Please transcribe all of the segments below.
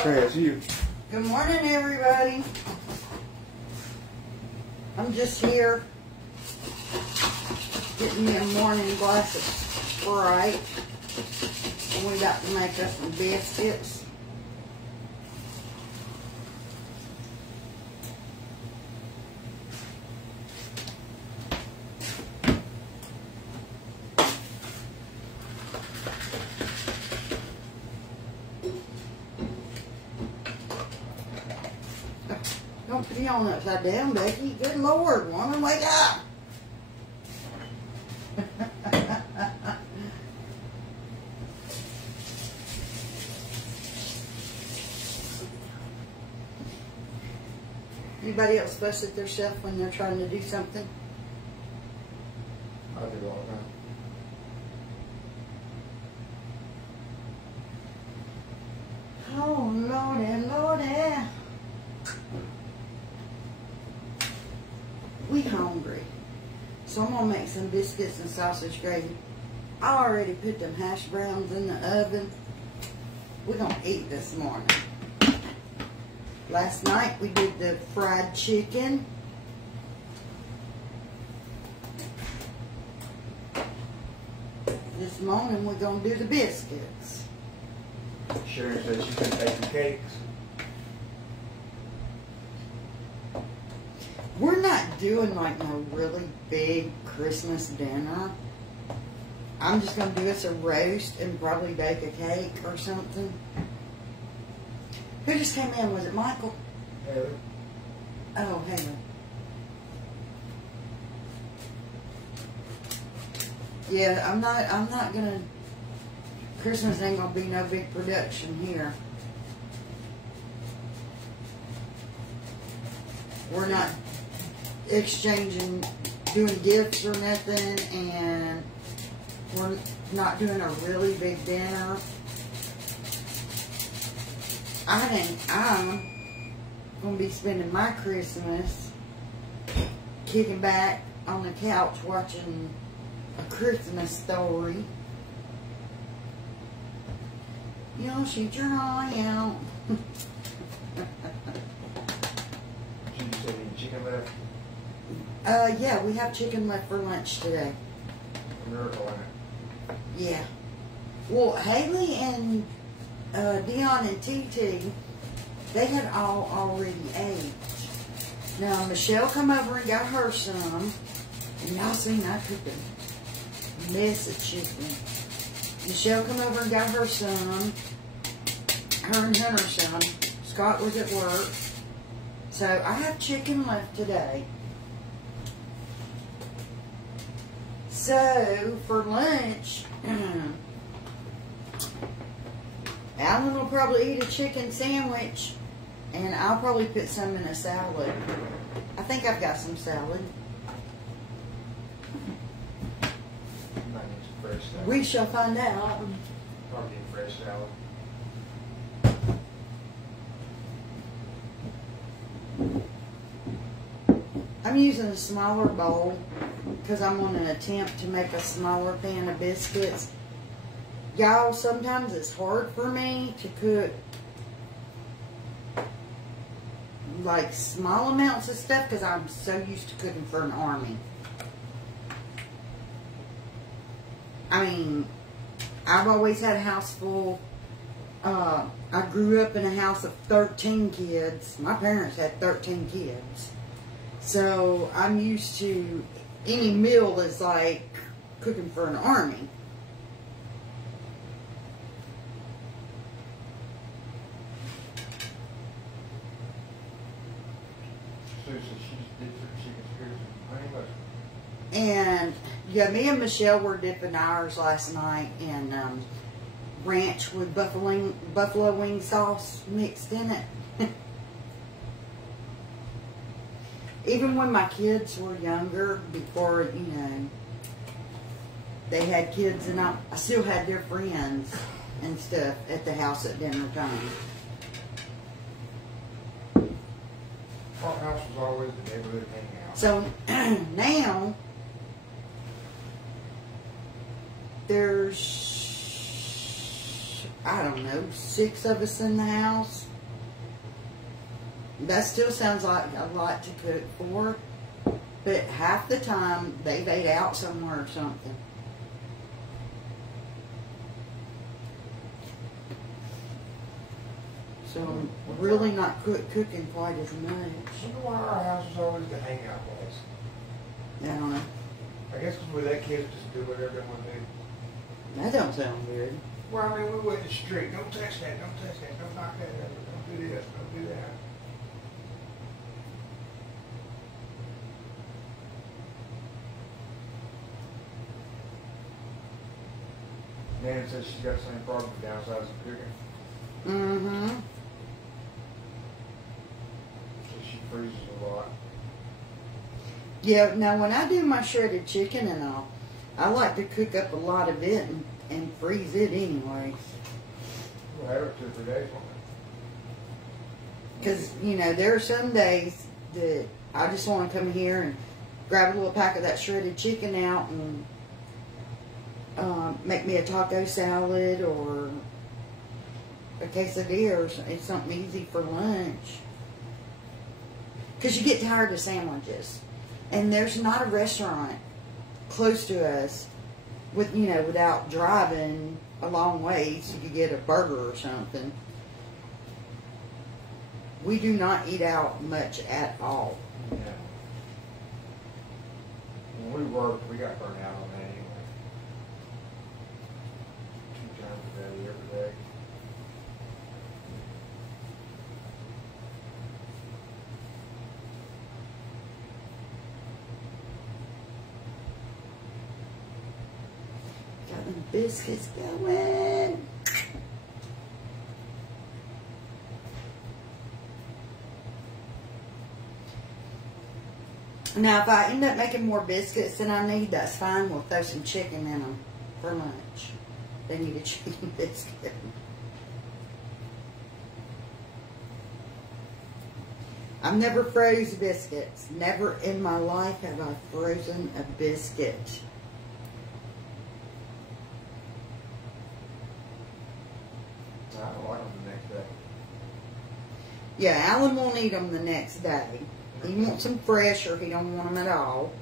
Okay, it's you. Good morning, everybody. I'm just here getting me a morning glass of Sprite. And we got to make us some biscuits. Don't put you on upside down, Becky. Good Lord, woman, wake up. Anybody else fuss at themselves when they're trying to do something? I do all the time. Oh, Lordy, Lordy. We hungry. So I'm going to make some biscuits and sausage gravy. I already put them hash browns in the oven. We're going to eat this morning. Last night we did the fried chicken. This morning we're going to do the biscuits. Sharon said she's going to take the cakes. We're not doing like no really big Christmas dinner. I'm just going to do us a roast and probably bake a cake or something. Who just came in? Was it Michael? Haley. Oh, Haley. Yeah, I'm not gonna, Christmas ain't gonna be no big production here. We're not exchanging, doing gifts or nothing, and we're not doing a really big dinner. I'm gonna be spending my Christmas kicking back on the couch watching a Christmas story. You'll shoot your eye out. Did you say any chicken left? Yeah, we have chicken left for lunch today. A miracle in it. Yeah. Well, Haley and Dion and TT, they had all already ate. Now, Michelle come over and got her some. And y'all seen I cooked a mess of chicken. Michelle come over and got her some. Her and Hunter some. Scott was at work. So, I have chicken left today. So, for lunch, Alan will probably eat a chicken sandwich, and I'll probably put some in a salad. I think I've got some salad. Might need some fresh salad. We shall find out. Probably need fresh salad. I'm using a smaller bowl because I'm going to attempt to make a smaller pan of biscuits. Y'all, sometimes it's hard for me to cook like small amounts of stuff because I'm so used to cooking for an army. I mean, I've always had a house full. I grew up in a house of 13 kids. My parents had 13 kids. So I'm used to any meal is like cooking for an army. And yeah, me and Michelle were dipping ours last night in ranch with buffalo wing sauce mixed in it. Even when my kids were younger, before, you know, they had kids, and I still had their friends and stuff at the house at dinner time. Our house was always the neighborhood hangout. So now there's, I don't know, 6 of us in the house. That still sounds like a lot to cook for, but half the time they've ate out somewhere or something. So really not cooking quite as much. I wonder why our house was always the hangout place. I don't know. I guess because we let kids just do whatever they want to do. That don't sound good. Well, I mean, we went the street. Don't touch that. Don't touch that. Don't knock that over. Don't do this. Don't do that. Nan says she's got the same problem with downsizing cooking. Mm-hmm. So she freezes a lot. Yeah, now when I do my shredded chicken and all, I like to cook up a lot of it and freeze it anyway. We'll have it 2 or 3 days, won't we? Because, you know, there are some days that I just want to come here and grab a little pack of that shredded chicken out and make me a taco salad or a quesadilla or something easy for lunch. Because you get tired of sandwiches. And there's not a restaurant close to us with, you know, without driving a long ways you could get a burger or something. We do not eat out much at all. Yeah. When we worked, we got burnt out on that anyway. 2 times a day, every day. Got them biscuits going. Now, if I end up making more biscuits than I need, that's fine. We'll throw some chicken in them for lunch. They need a chicken biscuit. I've never froze biscuits. Never in my life have I frozen a biscuit. I don't like them the next day. Yeah, Alan won't eat them the next day. He wants them fresh or he don't want them at all.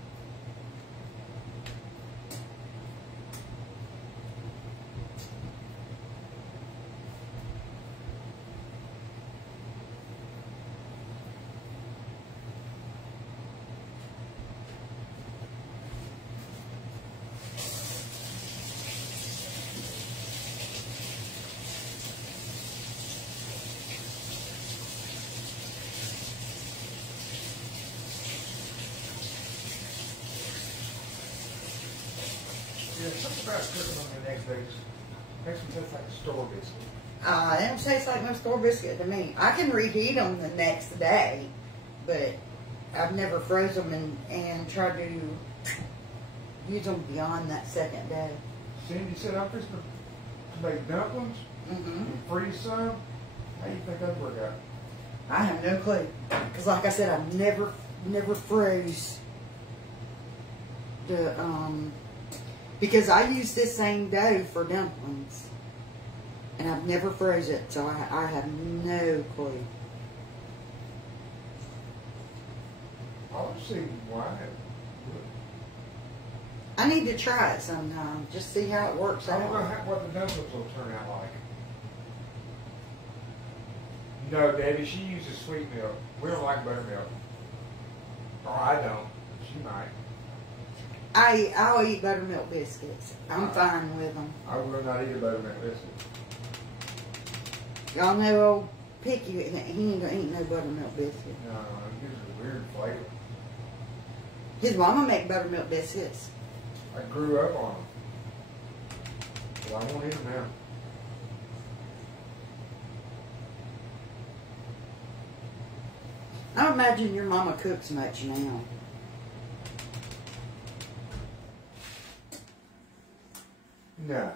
Yeah, something about cooking them the next day just makes them taste like a store biscuit. They don't taste like no store biscuit to me. I can reheat them the next day, but I've never froze them and tried to use them beyond that second day. Cindy said, I'm just to make dumplings and freeze some. How do you think that'd work out? I have no clue. Because like I said, I've never froze the, because I use this same dough for dumplings. And I've never froze it, so I have no clue. I don't see why. I need to try it sometime, just see how it works I don't know out. what the dumplings will turn out like. No, Debbie, she uses sweet milk. We don't like buttermilk. Or I don't. She might. I'll eat buttermilk biscuits. I'm fine with them. I will not eat a buttermilk biscuit. Y'all know old Picky, he ain't gonna eat no buttermilk biscuit. No, it gives it a weird flavor. His mama make buttermilk biscuits. I grew up on them. But I won't eat them now. I don't imagine your mama cooks much now. No.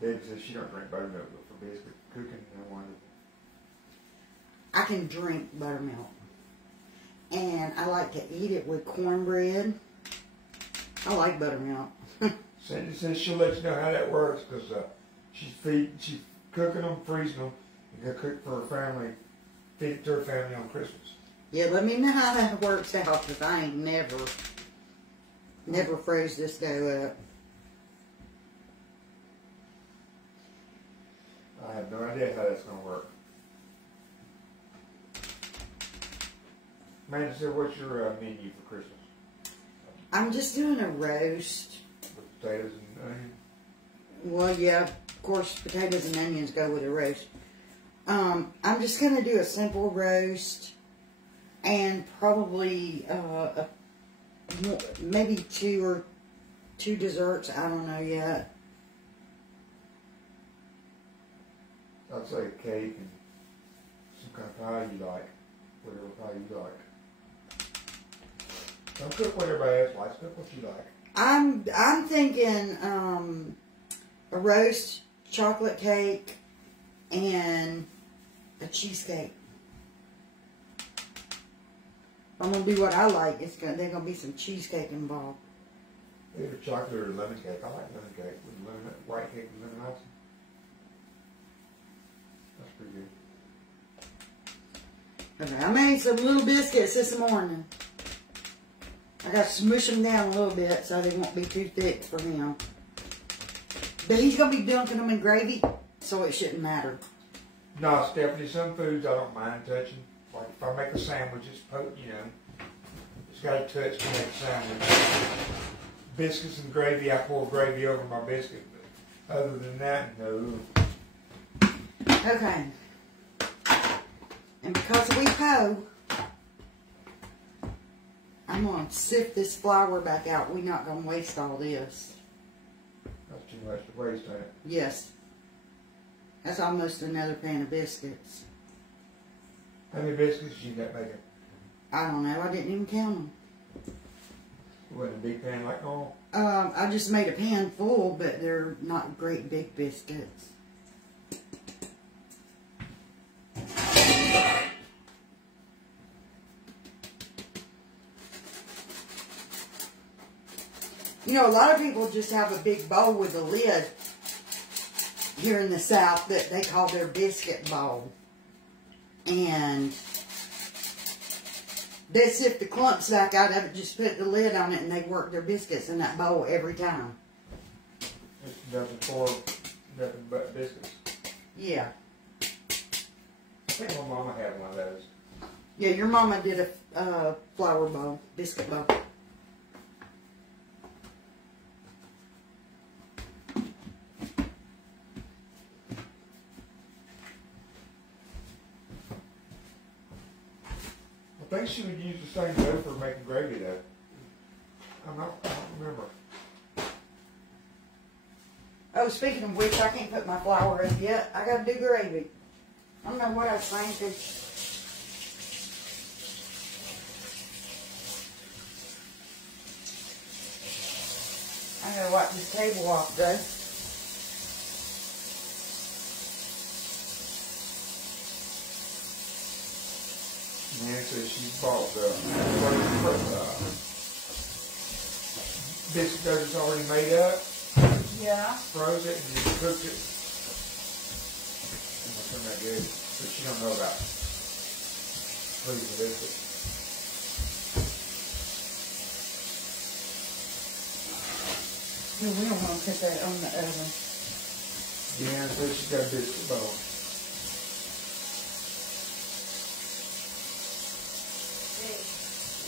Dave says she don't drink buttermilk, but for biscuit cooking, I wanted. I can drink buttermilk. and I like to eat it with cornbread. I like buttermilk. Cindy says she'll let you know how that works because she's cooking them, freezing them, and gonna cook for her family, feed it to her family on Christmas. Yeah, let me know how that works out because I ain't never froze this dough up. I have no idea how that's gonna work. Amanda said, what's your menu for Christmas? I'm just doing a roast. With potatoes and onions? Well, yeah, of course, potatoes and onions go with a roast. I'm just going to do a simple roast and probably maybe two desserts. I don't know yet. I'd say a cake and some kind of pie you like. Whatever pie you like. Don't cook what everybody else likes. Cook what you like. I'm thinking a roast, chocolate cake, and a cheesecake. I'm gonna do what I like. There's gonna be some cheesecake involved. Either chocolate or lemon cake. I like lemon cake with lemon, white cake with lemon icing. That's pretty good. Okay, I made some little biscuits this morning. I got to smush them down a little bit so they won't be too thick for him. But he's going to be dunking them in gravy, so it shouldn't matter. No, Stephanie, some foods I don't mind touching. Like if I make a sandwich, it's got to touch to make a sandwich. Biscuits and gravy, I pour gravy over my biscuit. But other than that, no. Okay. And because we hoe, I'm going to sift this flour back out. We're not going to waste all this. That's too much to waste, ain't it? Yes. That's almost another pan of biscuits. How many biscuits did you end up making? I don't know. I didn't even count them. It wasn't a big pan like normal? I just made a pan full, but they're not great big biscuits. You know, a lot of people just have a big bowl with a lid here in the South that they call their biscuit bowl. And they sift the clumps back out of it, just put the lid on it, and they work their biscuits in that bowl every time. It's nothing but biscuits. Yeah. I think my mama had one of those. Yeah, your mama did a flour bowl, biscuit bowl. I think she would use the same dough for making gravy though. I don't remember. Oh, speaking of which, I can't put my flour in yet. I gotta do gravy. I don't know what I was thinking. I gotta wipe this table off though. Nancy, she bought the biscuit dough that's already made up. Yeah. Froze it and just cooked it. And it's not that good. But she don't know about freezing the biscuit. No, we don't want to put that on the oven. Yeah, so she's got a biscuit bowl.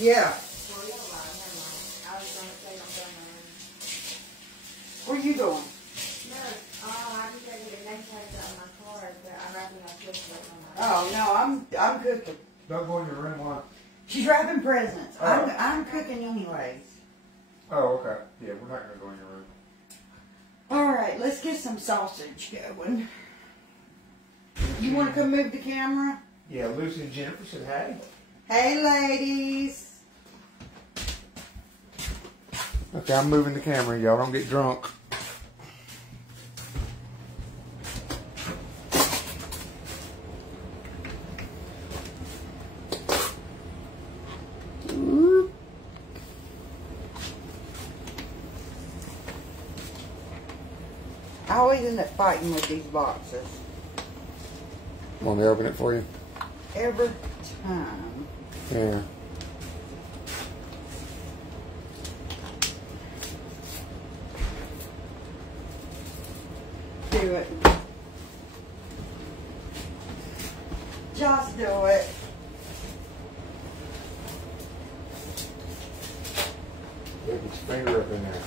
Yeah. Where you going? No, I just gotta get a name tag on my card, but I reckon I pushed it on my Oh no, I'm cooking. Don't go in your room, what? She's wrapping presents. Oh. I'm cooking anyways. Oh, okay. Yeah, we're not going to go in your room. All right, let's get some sausage going. You want to come move the camera? Yeah, Lucy and Jennifer said hey. Hey, ladies. Okay, I'm moving the camera. Y'all don't get drunk. I always end up fighting with these boxes. Want me to open it for you? Every time. Yeah. Do it. Just do it. Put his finger up in there.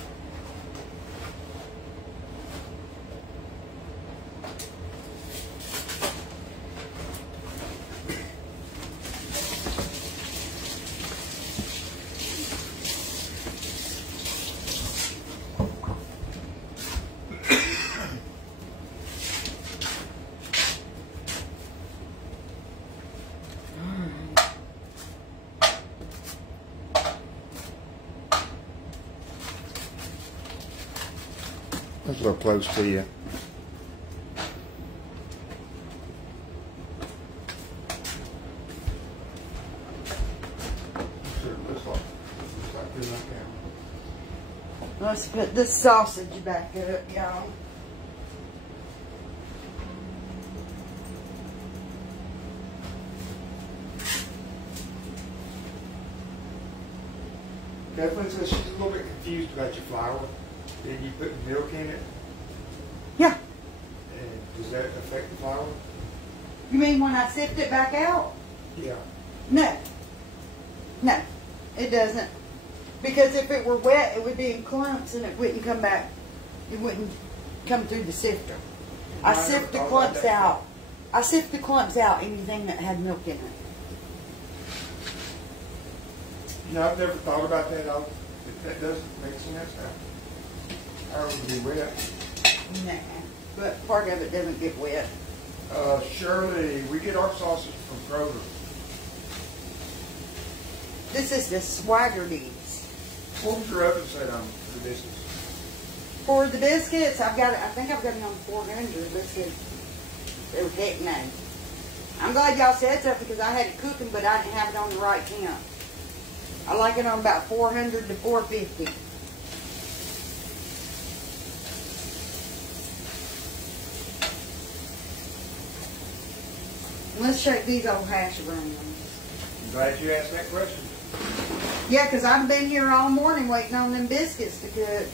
That's a little close to you. Let's put this sausage back up, y'all. Kathleen says she's a little bit confused about your flour. Did you put milk in it? Yeah. And does that affect the flour? You mean when I sift it back out? Yeah. No. No, it doesn't. Because if it were wet, it would be in clumps and it wouldn't come back. It wouldn't come through the sifter. I sift the clumps out. I sift the clumps out, anything that had milk in it. You know, I've never thought about that. That doesn't make sense. How would it be wet? Nah, but part of it doesn't get wet. Shirley, we get our sausage from Kroger. This is the Swaggerties. What was your oven set on for the biscuits? For the biscuits, I think I've got it on 400 biscuits. They were heck no. I'm glad y'all said something because I had it cooking, but I didn't have it on the right temp. I like it on about 400 to 450. Let's check these old hash browns. I'm glad you asked that question. Yeah, because I've been here all morning waiting on them biscuits to cook.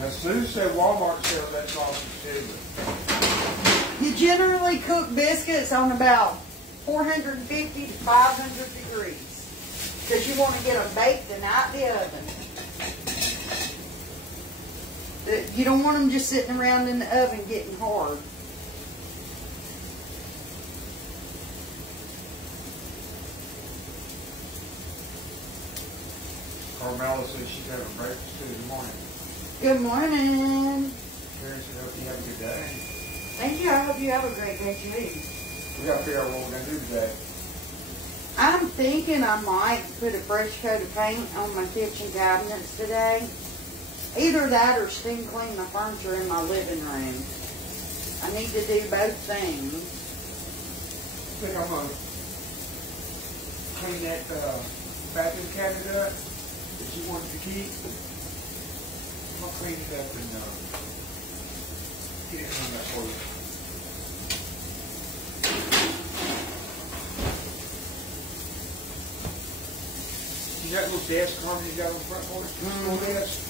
Now, Sue said Walmart sells that sausage too. You generally cook biscuits on about 450 to 500 degrees because you want to get them baked and out the oven. You don't want them just sitting around in the oven getting hard. Carmela says she's having breakfast too in the morning. Good morning. Karen said, hope you have a good day. Thank you. I hope you have a great day too. We got to figure out what we're going to do today. I'm thinking I might put a fresh coat of paint on my kitchen cabinets today. Either that or steam clean my furniture in my living room. I need to do both things. I think I'm going to clean that bathroom cabinet up that you wanted to keep. I'm going to clean it up and get it cleaned up for you. See that little desk carving you got on the front porch? Little desk?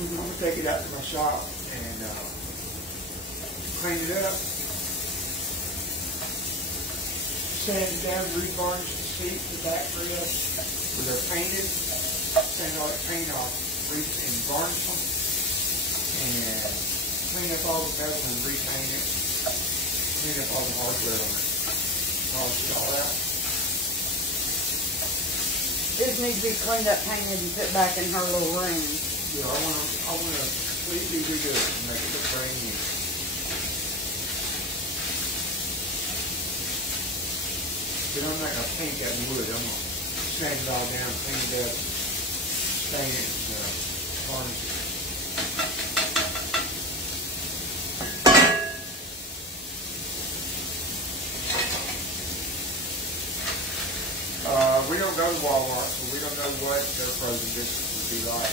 I'm going to take it out to my shop and clean it up. Sand it down, revarnish the seats, the back ribs where they're painted. Sand all that paint off, and varnish them. And clean up all the metal and repaint it. Clean up all the hardware on it. Polish it all out. This needs to be cleaned up, painted, and put back in her little room. Yeah, I want to completely redo it and make it look brand new. But I'm not going to paint that wood. I'm going to sand it all down, clean it up, stain it, and varnish it. we don't go to Walmart, so we don't know what their frozen biscuits would be like.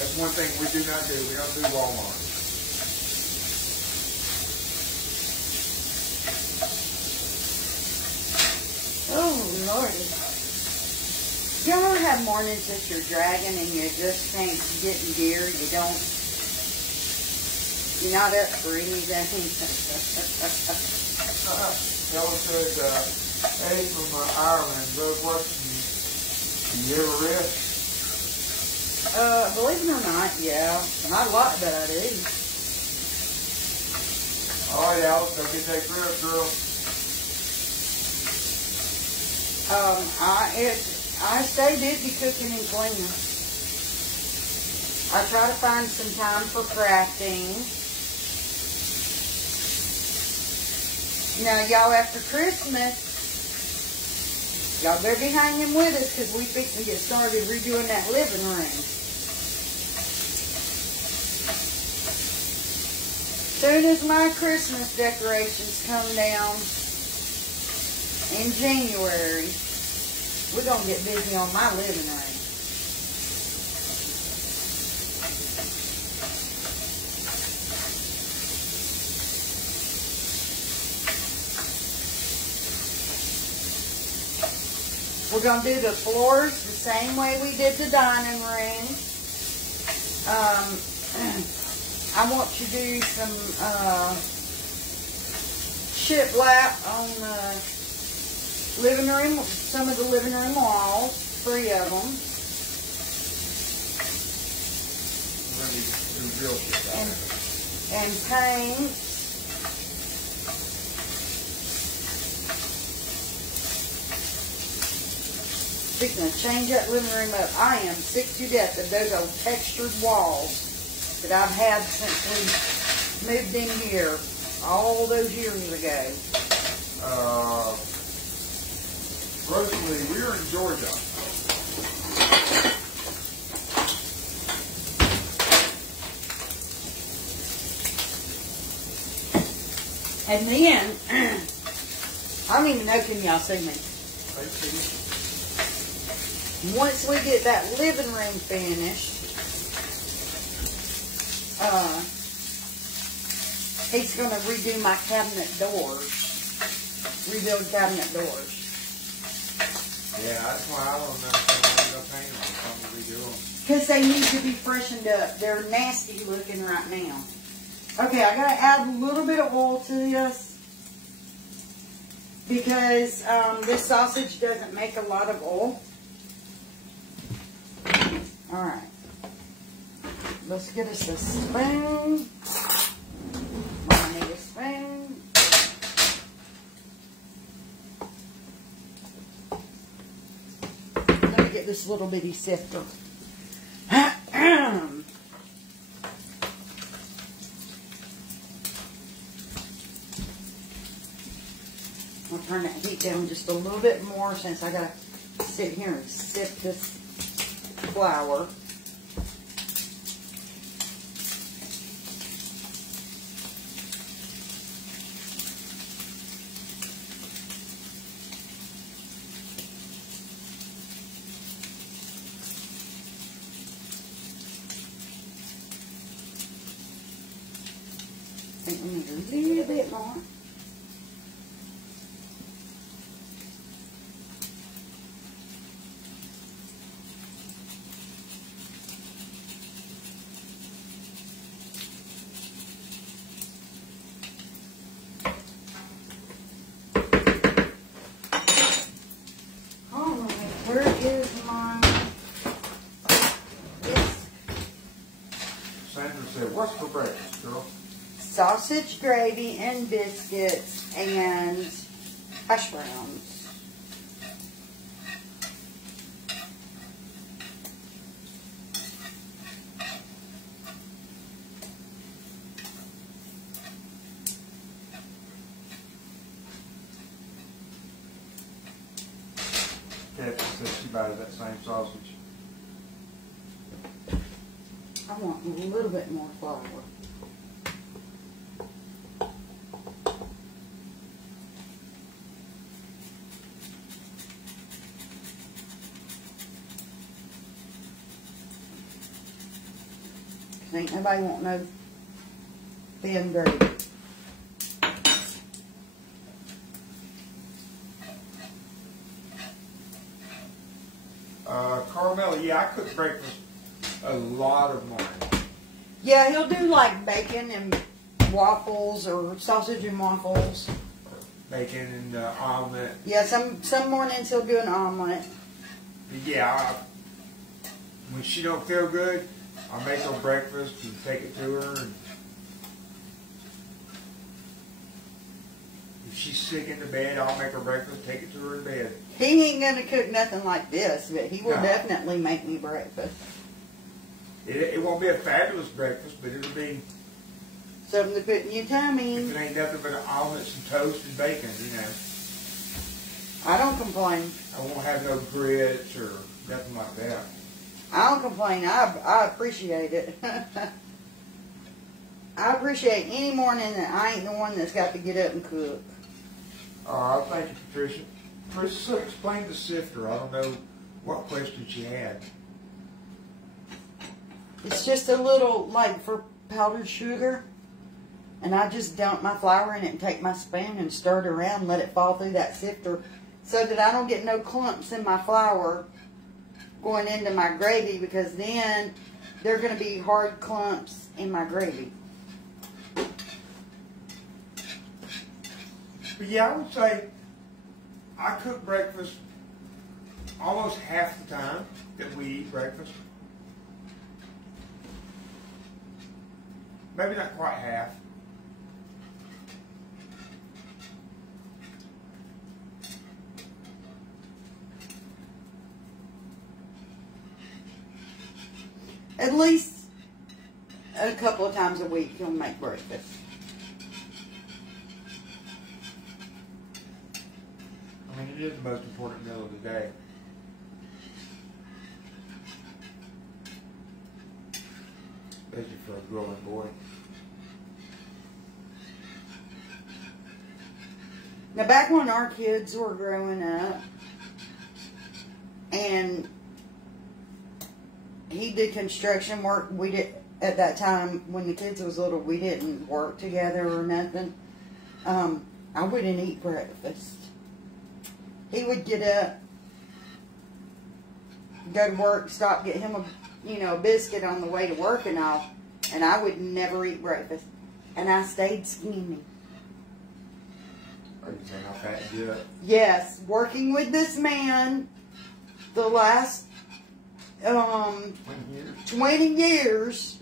That's one thing we do not do. We don't do Walmart. Oh, Lordy. You ever have mornings that you're dragging and you just can't get in gear? You're not up for anything. Ella said, Eddie from Ireland, love watching you. Do you ever rest? Believe it or not, yeah. Not a lot, but I do. All right, Alice, go get that grip, girl. I stay busy cooking and cleaning. I try to find some time for crafting. Now, y'all, after Christmas, y'all better be hanging with us because we fix to get started redoing that living room. Soon as my Christmas decorations come down in January, we're going to get busy on my living room. We're going to do the floors the same way we did the dining room. I want to do some shiplap on the living room, some of the living room walls, 3 of them. And paint. Speaking of change that living room up, I am sick to death of those old textured walls that I've had since we moved in here all those years ago. Rosalie, we were in Georgia. And then, I don't even know, can y'all see me? Once we get that living room finished, he's going to redo my cabinet doors. Rebuild cabinet doors. Yeah, that's why I don't know if I'm paint them or something to redo them. Because they need to be freshened up. They're nasty looking right now. Okay, I got to add a little bit of oil to this. Because this sausage doesn't make a lot of oil. Alright. Let's get us a spoon. I need a spoon. Let me get this little bitty sifter. I'll turn that heat down just a little bit more since I gotta sit here and sift this flour. I think we need a little bit more. What's for breakfast, girl? Sausage gravy and biscuits and hash browns. Kathy says she buys that same sausage. I want a little bit more flour. Ain't nobody want no thin gravy. Carmela, yeah, I cook breakfast a lot of morning. Yeah, he'll do like bacon and waffles or sausage and waffles. Bacon and omelet. Yeah, some mornings he'll do an omelet. Yeah, when she don't feel good, I'll make her breakfast and take it to her. And if she's sick in the bed, I'll make her breakfast, take it to her in bed. He ain't gonna cook nothing like this, but he will definitely make me breakfast. It won't be a fabulous breakfast, but it'll be Something to put in your tummy. if it ain't nothing but omelets and toast and bacon, you know. I don't complain. I won't have no grits or nothing like that. I don't complain. I appreciate it. I appreciate any morning that I ain't the one that's got to get up and cook. Thank you, Patricia. Patricia, so explain the sifter. I don't know what questions you had. It's just a little, like, for powdered sugar. And I just dump my flour in it and take my spoon and stir it around and let it fall through that sifter so that I don't get no clumps in my flour going into my gravy, because then they're going to be hard clumps in my gravy. But yeah, I would say I cook breakfast almost half the time that we eat breakfast. Maybe not quite half. At least a couple of times a week he'll make breakfast. I mean, it is the most important meal of the day. Especially for a growing boy. Now, back when our kids were growing up, and he did construction work, we did, at that time, when the kids was little, we didn't work together or nothing. I wouldn't eat breakfast. He would get up, go to work, stop, get him a biscuit on the way to work and all, and I would never eat breakfast. And I stayed skinny. Are you saying how fat you get? Yes, working with this man the last 20 years,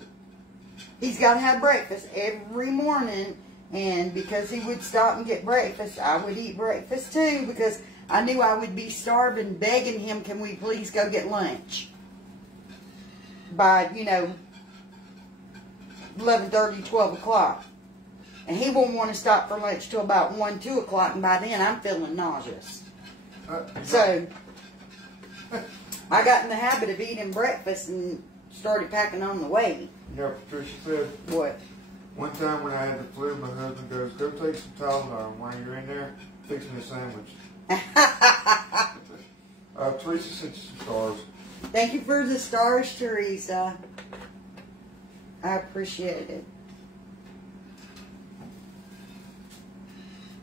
he's got to have breakfast every morning. And because he would stop and get breakfast, I would eat breakfast too, because I knew I would be starving, begging him, can we please go get lunch? By, 11:30, 12 o'clock. And he won't want to stop for lunch till about 1, 2 o'clock, and by then I'm feeling nauseous. So, I got in the habit of eating breakfast and started packing on the way. You know, Patricia said, What? one time when I had the flu, my husband goes, go take some Tylenol, and while you're in there, fix me a sandwich. Teresa sent you some stars. Thank you for the stars, Teresa. I appreciate it.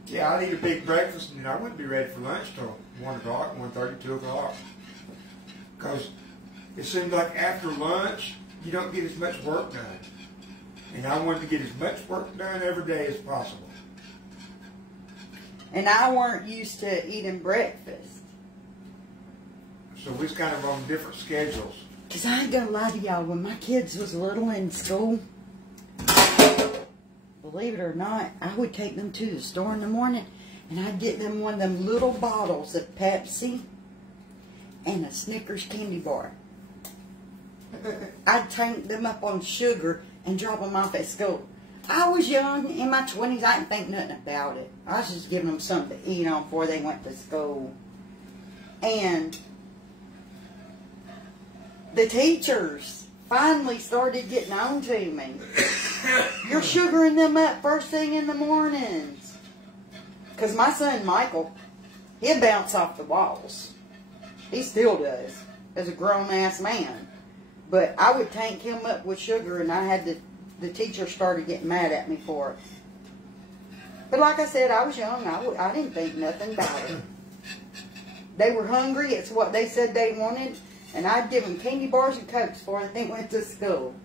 Yeah, I'd eat a big breakfast, and I wouldn't be ready for lunch till 1 o'clock, 1:30, 2 o'clock. Because it seems like after lunch, you don't get as much work done. And I wanted to get as much work done every day as possible. And I weren't used to eating breakfast. So we was kind of on different schedules. Because I ain't gonna lie to y'all, when my kids was little in school, believe it or not, I would take them to the store in the morning and I'd get them one of them little bottles of Pepsi and a Snickers candy bar. I'd tank them up on sugar and drop them off at school. I was young, in my 20s, I didn't think nothing about it. I was just giving them something to eat on before they went to school. And the teachers finally started getting on to me. You're sugaring them up first thing in the mornings. Because my son, Michael, he'll bounce off the walls. He still does, as a grown-ass man. But I would tank him up with sugar, and the teacher started getting mad at me for it. But like I said, I was young. I didn't think nothing about it. They were hungry. It's what they said they wanted. And I'd give them candy bars and Cokes before they went to school.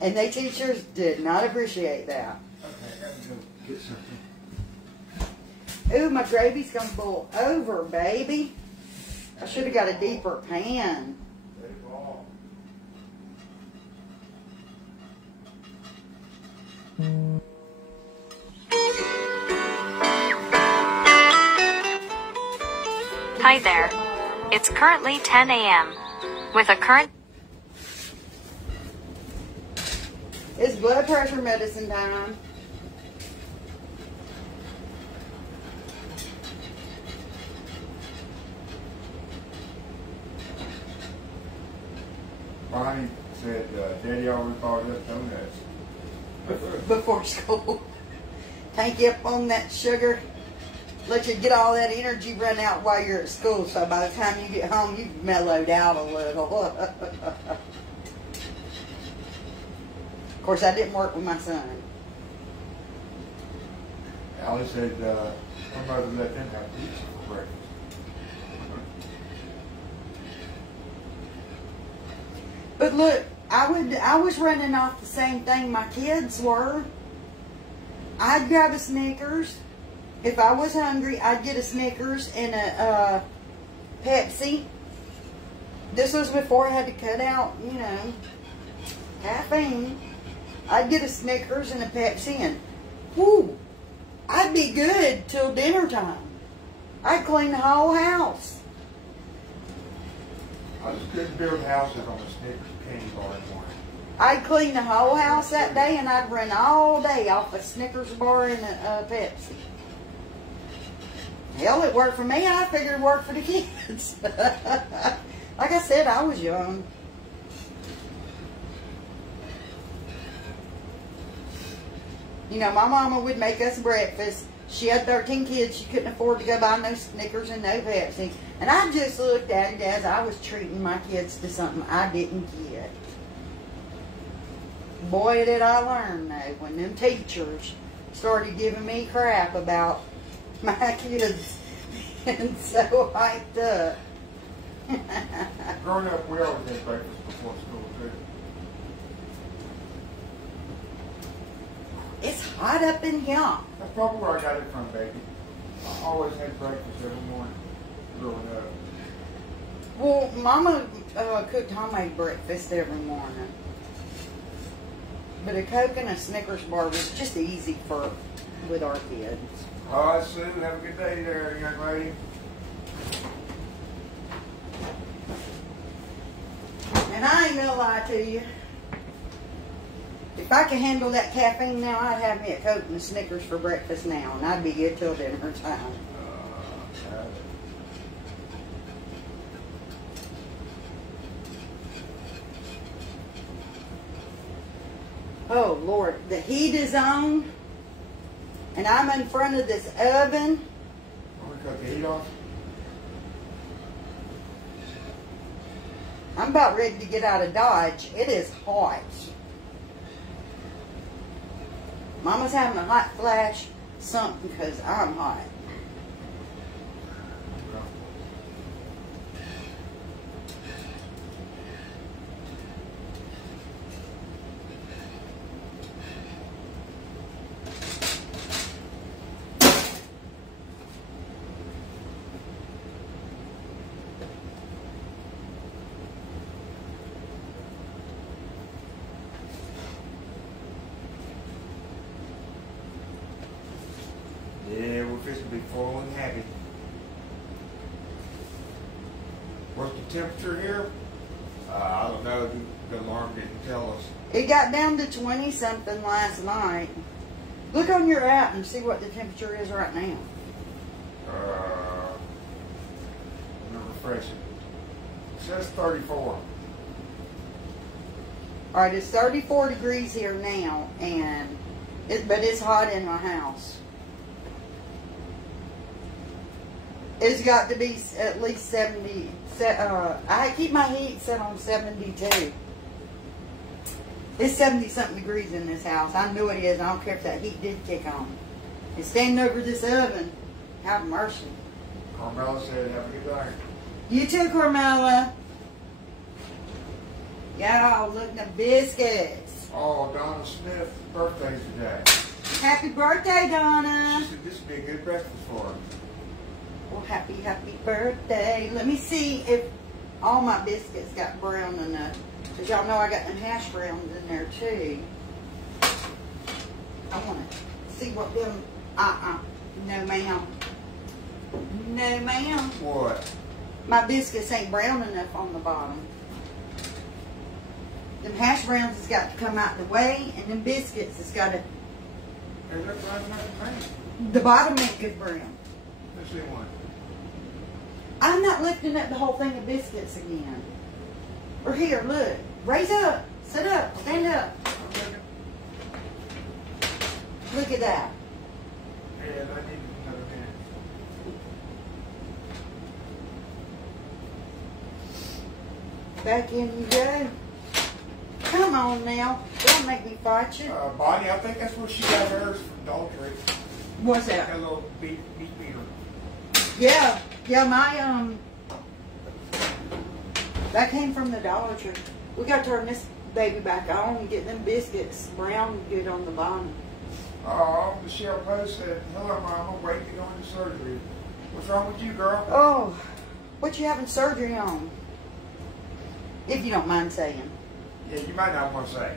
And they teachers did not appreciate that. Okay, I gotta go get something. Ooh, my gravy's gonna boil over, baby. I should have got a deeper pan. Hi there. It's currently 10 a.m. With a current... It's blood pressure medicine time. Bonnie said, Daddy always called us donuts. Before school. Tank you up on that sugar. Let you get all that energy run out while you're at school, so by the time you get home, you've mellowed out a little. Of course, I didn't work with my son. Allie said, her mother let them have pizza for breakfast. But look, I was running off the same thing my kids were. I'd grab a Snickers. If I was hungry, I'd get a Snickers and a Pepsi. This was before I had to cut out, caffeine. I'd get a Snickers and a Pepsi and, whoo, I'd be good till dinner time. I'd clean the whole house. I just couldn't build houses on a Snickers candy bar anymore. I'd clean the whole house that day, and I'd run all day off a Snickers bar and a Pepsi. Hell, it worked for me. I figured it worked for the kids. Like I said, I was young. My mama would make us breakfast. She had 13 kids. She couldn't afford to go buy no Snickers and no Pepsi. And I just looked at it as I was treating my kids to something I didn't get. Boy, did I learn, though, when them teachers started giving me crap about my kids and so hyped up. Growing up, we always had breakfast before school, too. It's hot up in here. That's probably where I got it from, baby. I always had breakfast every morning growing up. Well, Mama cooked homemade breakfast every morning. But a Coke and a Snickers bar was just easy with our kids. All right, Sue. Have a good day there, young lady. And I ain't gonna lie to you. If I could handle that caffeine now, I'd have me a Coke and a Snickers for breakfast now, and I'd be good till dinner time. Oh, Lord. The heat is on, and I'm in front of this oven. Want to cut the heat off? I'm about ready to get out of Dodge. It is hot. Mama's having a hot flash, something, because I'm hot. Yeah, we're fixing to be full and happy. What's the temperature here? I don't know. The alarm didn't tell us. It got down to 20-something last night. Look on your app and see what the temperature is right now. I'm going to refresh it. It says 34. Alright, it's 34 degrees here now, but it's hot in my house. It's got to be at least 70. I keep my heat set on 72. It's 70-something degrees in this house. I know it is. I don't care if that heat did kick on. It's standing over this oven. Have mercy. Carmela said, have a good day. You too, Carmela. Y'all looking at biscuits. Oh, Donna Smith's birthday today. Happy birthday, Donna. She said this would be a good breakfast for her. Well, happy birthday. Let me see if all my biscuits got brown enough. Because y'all know I got them hash browns in there, too. I want to see what them... No, ma'am. No, ma'am. What? My biscuits ain't brown enough on the bottom. Them hash browns has got to come out the way, and them biscuits has got to... Hey, look right there. The bottom ain't good brown. Let's see one. I'm not lifting up the whole thing of biscuits again. Or here, look. Raise up. Sit up. Stand up. Look at that. Yeah, I need another minute. Back in you go. Come on now. Don't make me fight you. Bonnie, I think that's where she got hers from Dollar Tree. What's that? That little beef beater. Yeah. Yeah, my, that came from the Dollar Tree. We got to turn this baby back on and get them biscuits brown good on the bottom. Oh, Michelle Post said, hello, Mama, waiting to go into surgery. What's wrong with you, girl? Oh, what you having surgery on? If you don't mind saying. Yeah, you might not want to say.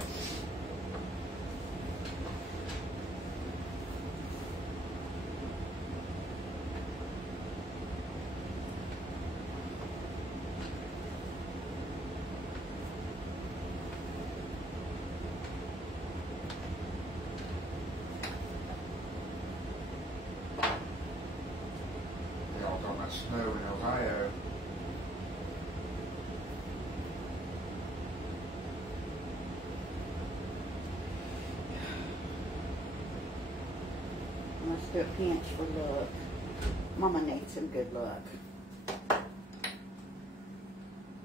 They all talking about snow in Ohio. Let's do a pinch for luck. Mama needs some good luck.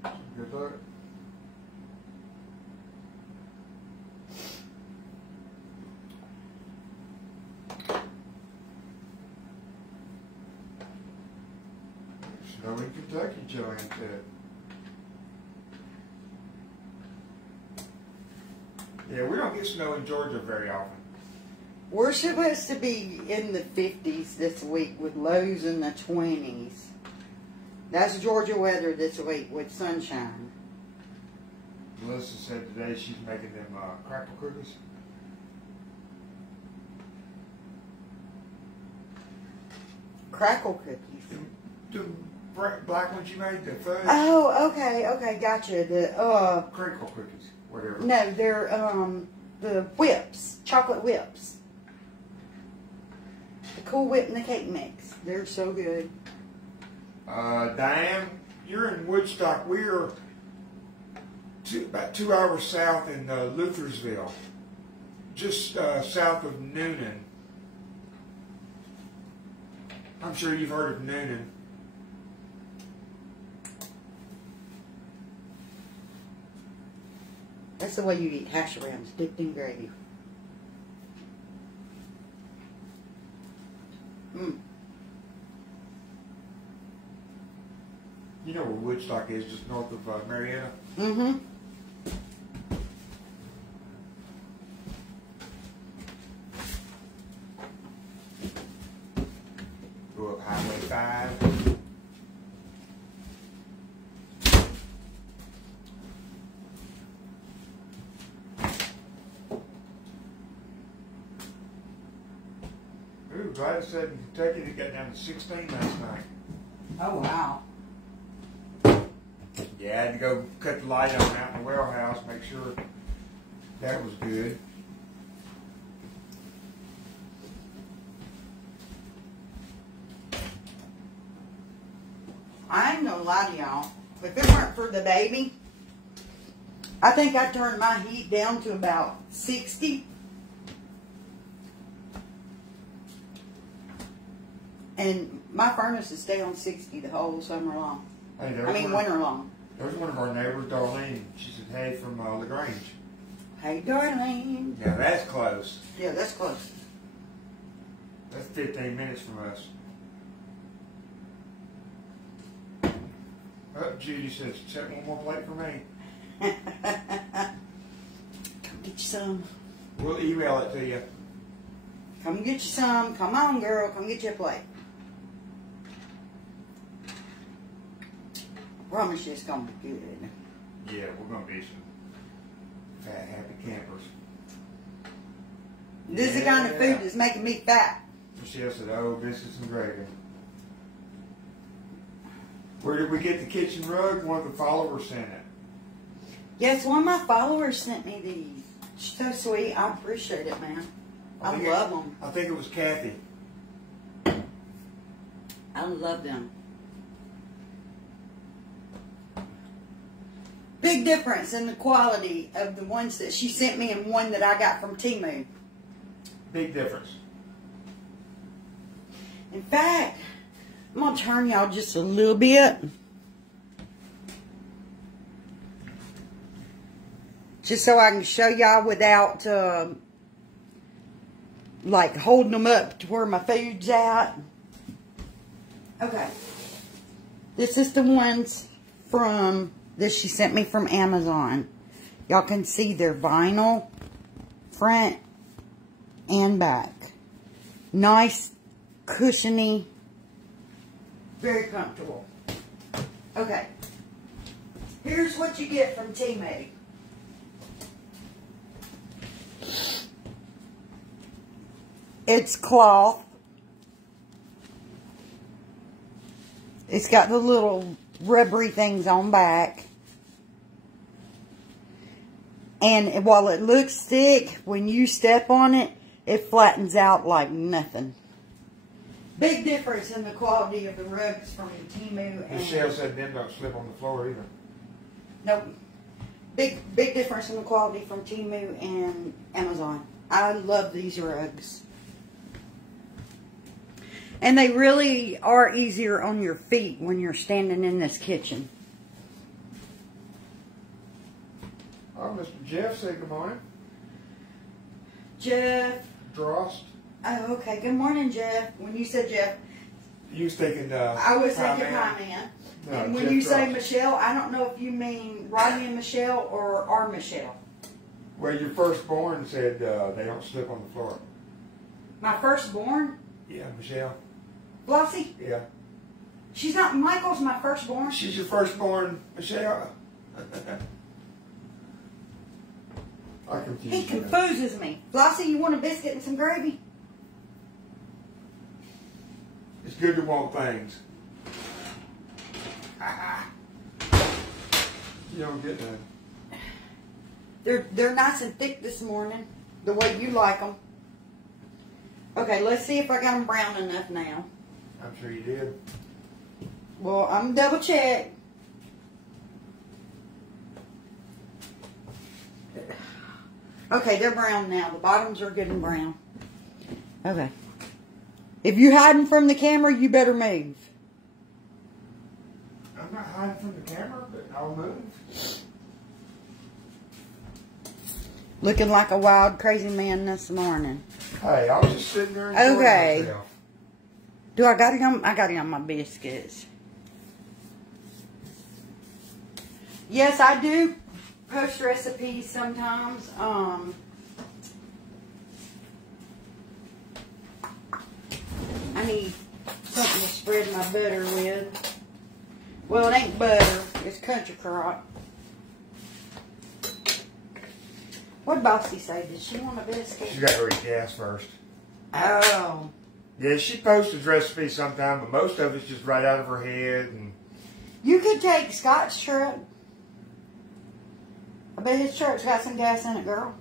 Good luck. Snow in Kentucky, Joanne said. Yeah, we don't get snow in Georgia very often. We're supposed to be in the 50s this week with lows in the 20s. That's Georgia weather this week with sunshine. Melissa said today she's making them crackle cookies. Crackle cookies. The black ones you made, the fudge. Oh, okay, gotcha. The Crinkle cookies, whatever. no, they're the whips, chocolate whips. The Cool Whip and the cake mix. They're so good. Diane, you're in Woodstock. We're about 2 hours south in Luthersville, just south of Noonan. I'm sure you've heard of Noonan. That's the way you eat hash browns, dipped in gravy. Mm. You know where Woodstock is, just north of Marietta? Mm-hmm. Go up Highway 5. Ooh, Gladys said in Kentucky they got down to 16 last night. Oh, wow. Yeah, I had to go cut the light on out in the well house, make sure that was good. I ain't gonna lie to y'all. If it weren't for the baby, I think I turned my heat down to about 60. And my furnaces stay on 60 the whole summer long. Hey, winter long. There's one of our neighbors, Darlene. She said, hey, from LaGrange. Hey, Darlene. Now that's close. Yeah, that's close. That's 15 minutes from us. Oh, Judy says, set one more plate for me. Come get you some. We'll email it to you. Come get you some. Come on, girl. Come get you a plate. Promise you it's going to be good. Yeah, we're going to be some fat, happy campers. This is the kind of food that's making me fat. Michelle said, oh, biscuits and gravy. Where did we get the kitchen rug? One of the followers sent it. Yes, one of my followers sent me these. So sweet. I appreciate it, man. I love them. I think it was Kathy. I love them. Big difference in the quality of the ones that she sent me and one that I got from Temu. Big difference. In fact, I'm going to turn y'all just a little bit. Just so I can show y'all without, like, holding them up to where my food's at. Okay. This is the ones that she sent me from Amazon. Y'all can see their vinyl front and back. Nice, cushiony, very comfortable. Okay. Here's what you get from Temu. It's cloth. It's got the little rubbery things on back. And while it looks thick, when you step on it, it flattens out like nothing. Big difference in the quality of the rugs from Temu and... Michelle said them don't slip on the floor either. Nope. Big difference in the quality from Temu and Amazon. I love these rugs. And they really are easier on your feet when you're standing in this kitchen. Oh, Mr. Jeff said good morning. Jeff. Drost. Oh, okay. Good morning, Jeff. When you said Jeff, You was thinking I was thinking Pie Man. No, and when Jeff you say Drost. Michelle, I don't know if you mean Rodney and Michelle or our Michelle. Well, your firstborn said they don't slip on the floor. My firstborn? Yeah, Michelle. Flossie? Yeah. She's not, Michael's my firstborn. She's your firstborn, Michelle. I confuse He you. confuses me. Flossie, you want a biscuit and some gravy? It's good to want things. You don't get none. They're nice and thick this morning, the way you like them. Okay, let's see if I got them brown enough now. I'm sure you did. Well, I'm double check. Okay, they're brown now. The bottoms are good and brown. Okay. If you're hiding from the camera, you better move. I'm not hiding from the camera, but I'll move. Looking like a wild, crazy man this morning. Hey, I was just sitting there enjoying Okay. myself. Do I got it on? I got it on my biscuits. Yes, I do post recipes sometimes. I need something to spread my butter with. Well, it ain't butter. It's country crock. What Bossy say? Did she want a biscuit? She got to read gas first. Oh. Yeah, she posts recipes sometime, but most of it's just right out of her head. And You could take Scott's truck. I bet his truck's got some gas in it, girl.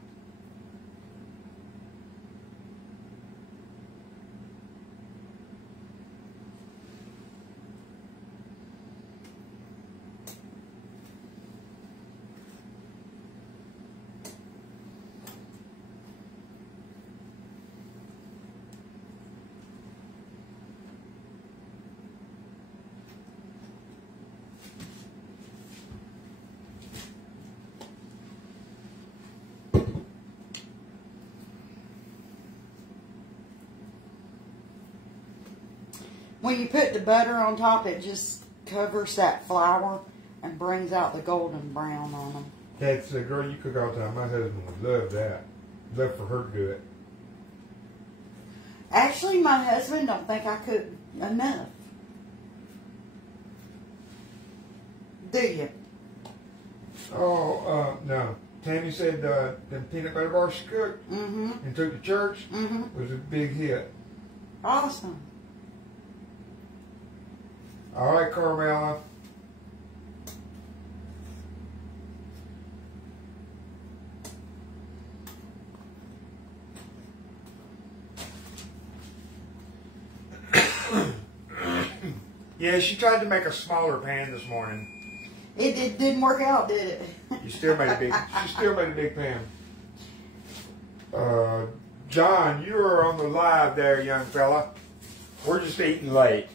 When you put the butter on top, it just covers that flour and brings out the golden brown on them. That's a girl you cook all the time. My husband would love that. Love for her to do it. Actually, my husband don't think I cook enough. Do you? Oh, no. Tammy said the peanut butter bars she cooked and took to church was a big hit. Awesome. All right, Carmela. Yeah, she tried to make a smaller pan this morning. It didn't work out, did it? She still made a big pan. John, you are on the live there, young fella. We're just eating late.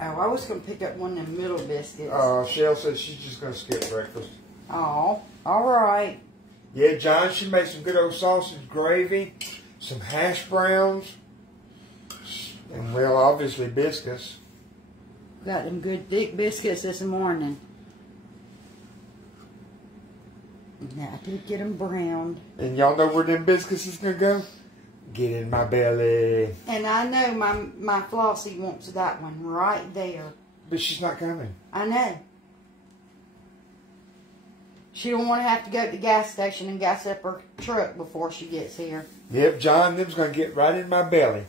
Oh, I was going to pick up one of them middle biscuits. Shell says she's just going to skip breakfast. Oh, all right. Yeah, John, she made some good old sausage gravy, some hash browns, and, well, obviously biscuits. Got them good thick biscuits this morning. Now, I did get them browned. And y'all know where them biscuits is going to go? Get in my belly. And I know my Flossie wants that one right there. But she's not coming. I know. She don't want to have to go to the gas station and gas up her truck before she gets here. Yep, John, them's going to get right in my belly.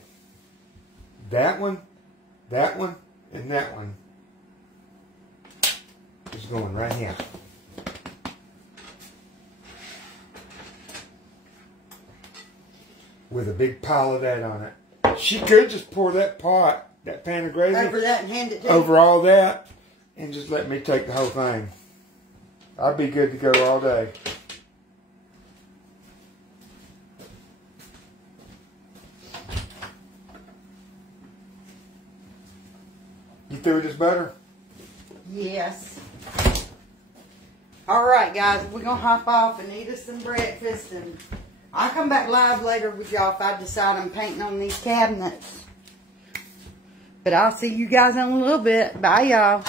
That one, and that one is going right here. With a big pile of that on it. She could just pour that pan of gravy Over that and hand it to over all that and just let me take the whole thing. I'd be good to go all day. You through this butter? Yes. All right, guys, we're going to hop off and eat us some breakfast. And I'll come back live later with y'all if I decide I'm painting on these cabinets. But I'll see you guys in a little bit. Bye, y'all.